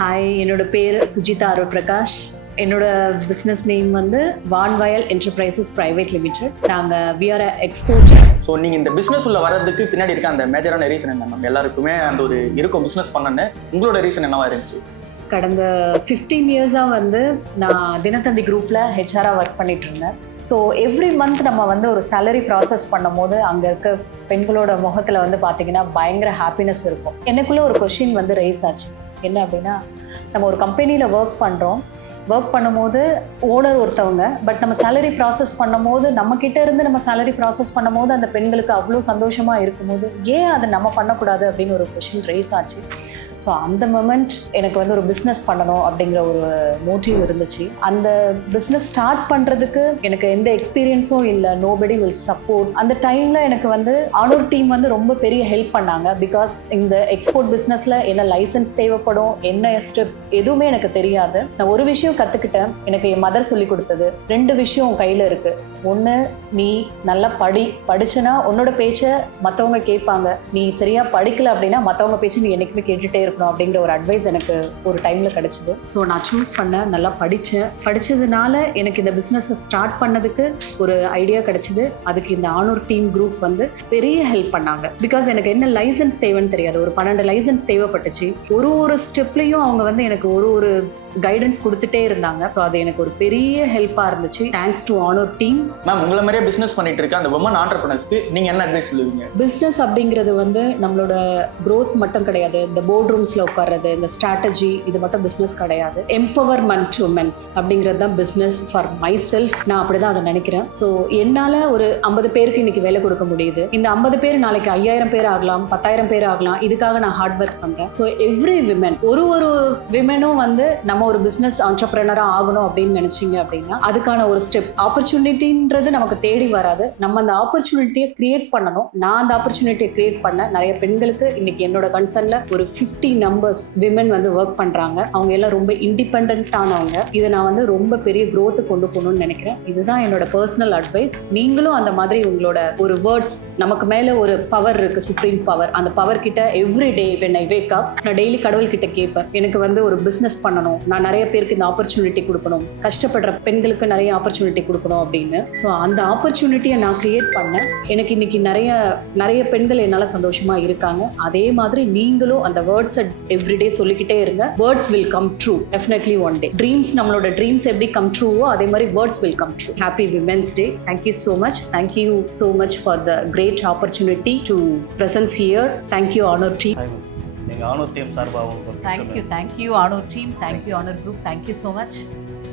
Hi, என்னோட பேர் சுஜிதா அருள் பிரகாஷ். என்னோட பிஸ்னஸ் நேம் வந்து வான்வயல் என்டர்பிரைசஸ் பிரைவேட் லிமிடெட். நாங்கள் வி ஆர் எக்ஸ்போர்ட்டர். ஸோ நீங்கள் இந்த பிஸ்னஸ் உள்ள வர்றதுக்கு பின்னாடி இருக்க அந்த மேஜரான ரீசன் என்ன? நம்ம எல்லாருக்குமே அந்த ஒரு இருக்கும் பிஸ்னஸ் பண்ணன்னு உங்களோட ரீசன் என்னவா இருந்துச்சு? கடந்த 15 இயர்ஸாக வந்து நான் தினத்தந்தி குரூப்பில் ஹெச்ஆராக ஒர்க் பண்ணிட்டு இருந்தேன். ஸோ எவ்ரி மந்த் நம்ம வந்து ஒரு சேலரி ப்ராசஸ் பண்ணும் போது அங்கே இருக்க பெண்களோட முகத்தில் வந்து பார்த்திங்கன்னா பயங்கர ஹாப்பினஸ் இருக்கும். எனக்குள்ளே ஒரு கொஷின் வந்து ரைஸ் ஆச்சு. என்ன அப்படின்னா, நம்ம ஒரு கம்பெனியில் ஒர்க் பண்ணும்போது ஓனர் ஒருத்தவங்க, பட் நம்ம சேலரி ப்ராசஸ் பண்ணும்போது நம்மக்கிட்ட இருந்து நம்ம சேலரி ப்ராசஸ் பண்ணும்போது அந்த பெண்களுக்கு அவ்வளோ சந்தோஷமாக இருக்கும்போது ஏன் அதை நம்ம பண்ணக்கூடாது அப்படின்னு ஒரு கொஷின் ரைஸ் ஆச்சு. ஸோ அந்த மொமெண்ட் எனக்கு வந்து ஒரு பிஸ்னஸ் பண்ணணும் அப்படிங்கிற ஒரு மோட்டிவ் இருந்துச்சு. அந்த பிஸ்னஸ் ஸ்டார்ட் பண்ணுறதுக்கு எனக்கு எந்த எக்ஸ்பீரியன்ஸும் இல்லை, நோபடி வில் சப்போர்ட். அந்த டைமில் எனக்கு வந்து ஆனூர் டீம் வந்து ரொம்ப பெரிய ஹெல்ப் பண்ணாங்க. பிகாஸ் இந்த எக்ஸ்போர்ட் பிஸ்னஸில் என்ன லைசன்ஸ் தேவைப்படும், என்ன ஸ்டெப் எதுவுமே எனக்கு தெரியாது. நான் ஒரு விஷயம் கற்றுக்கிட்டேன், எனக்கு என் மதர் சொல்லி கொடுத்தது. 2 விஷயம் உன் கையில் இருக்குது. ஒன்று, நீ நல்லா படிச்சுன்னா உன்னோட பேச்சை மற்றவங்க கேட்பாங்க. நீ சரியாக படிக்கல அப்படின்னா மற்றவங்க பேச்சு நீ என்றைக்குமே கேட்டுகிட்டே இருக்கணும் அப்படிங்கிற ஒரு அட்வைஸ் எனக்கு ஒரு டைமில் கிடச்சிது. ஸோ நான் சூஸ் பண்ணேன், நல்லா படித்ததுனால எனக்கு இந்த பிஸ்னஸை ஸ்டார்ட் பண்ணதுக்கு ஒரு ஐடியா கிடச்சிது. அதுக்கு இந்த ஆனூர் டீம் குரூப் வந்து பெரிய ஹெல்ப் பண்ணாங்க. பிகாஸ் எனக்கு என்ன லைசன்ஸ் தேவைன்னு தெரியாது. ஒரு 12 லைசன்ஸ் தேவைப்பட்டுச்சு. ஒரு ஸ்டெப்லையும் அவங்க வந்து எனக்கு ஒரு கைடன்ஸ் கொடுத்துட்டே இருந்தாங்க. ஸோ அது எனக்கு ஒரு பெரிய ஹெல்ப்பாக இருந்துச்சு. Thanks to Anoor team. Ma'am, உங்களை மாதிரியே பிஸ்னஸ் பண்ணிட்டு இருக்க அந்த உமன் ஆண்டர்பிரினர்ஸ்க்கு நீங்கள் என்ன அட்வைஸ் சொல்லுவீங்க? பிஸ்னஸ் அப்படிங்கிறது வந்து நம்மளோட க்ரோத் மட்டும் கிடையாது. இந்த போர்ட் ரூம்ஸில் உட்கார்றது, இந்த ஸ்ட்ராட்டஜி, இது மட்டும் பிஸ்னஸ் கிடையாது. எம்பவர்மெண்ட் உமன்ஸ் அப்படிங்கிறது தான் பிஸ்னஸ் ஃபார் மை செல்ஃப். நான் அப்படி தான் அதை நினைக்கிறேன். ஸோ என்னால் ஒரு 50 பேருக்கு இன்னைக்கு வேலை கொடுக்க முடியுது. இந்த 50 பேர் நாளைக்கு 5000 பேர் ஆகலாம், 10,000 பேர் ஆகலாம். இதுக்காக நான் ஹார்ட் ஒர்க் பண்ணுறேன். ஸோ எவ்ரி விமன், ஒரு விமனும் வந்து நம்ம ஒரு பிஸ்னஸ் ஆண்டர்பிரினராக ஆகணும் அப்படின்னு நினைச்சிங்க அப்படின்னா அதுக்கான ஒரு ஸ்டெப். ஆப்பர்ச்சுனிட்டின்றது நமக்கு தேடி வராது. நம்ம அந்த ஆப்பர்ச்சுனிட்டியை கிரியேட் பண்ணணும். நான் அந்த ஆப்பர்ச்சுனிட்டியை கிரியேட் பண்ண நிறைய பெண்களுக்கு இன்னைக்கு என்னோட கன்சர்ன்ல ஒரு 50 நம்பர்ஸ் விமன் வந்து ஒர்க் பண்றாங்க. அவங்க எல்லாம் ரொம்ப இண்டிபெண்டன்டானவங்க. இதை நான் வந்து ரொம்ப பெரிய growth கொண்டு போகணும்னு நினைக்கிறேன். இதுதான் என்னோட பர்சனல் அட்வைஸ். நீங்களும் அந்த மாதிரி உங்களோட ஒரு வேர்ட்ஸ், நமக்கு மேல ஒரு பவர் இருக்கு, சுப்ரீம் பவர். அந்த பவர் கிட்ட every day when I wake up நான் டெய்லி கடவுள் கிட்ட கேட்பேன், எனக்கு வந்து ஒரு பிசினஸ் பண்ணணும், நான் நிறைய பேருக்கு இந்த ஆப்பர்ச்சுனிட்டி கொடுக்கணும், கஷ்டப்படுற பெண்களுக்கு நிறைய ஆப்பர்ச்சுனிட்டி கொடுக்கணும் அப்படின்னு. ஸோ அந்த ஆப்பர்ச்சுனிட்டியை நான் கிரியேட் பண்ணேன். எனக்கு இன்னைக்கு நிறைய பெண்கள் என்னால் சந்தோஷமா இருக்காங்க. அதே மாதிரி நீங்களும் அந்த வேர்ட்ஸை எவ்ரிடே சொல்லிக்கிட்டே இருங்க. Words will come true definitely one day. நம்மளோட ட்ரீம்ஸ் எப்படி கம் ட்ரூவோ அதே மாதிரி words will come true. Happy women's day. Thank you so much. Thank you so much for the great opportunity to presence here. Thank you honour team. நீங்கள் Anoor team சார்பாகவும் thank you Anoor team. Thank you honour group. Thank you so much.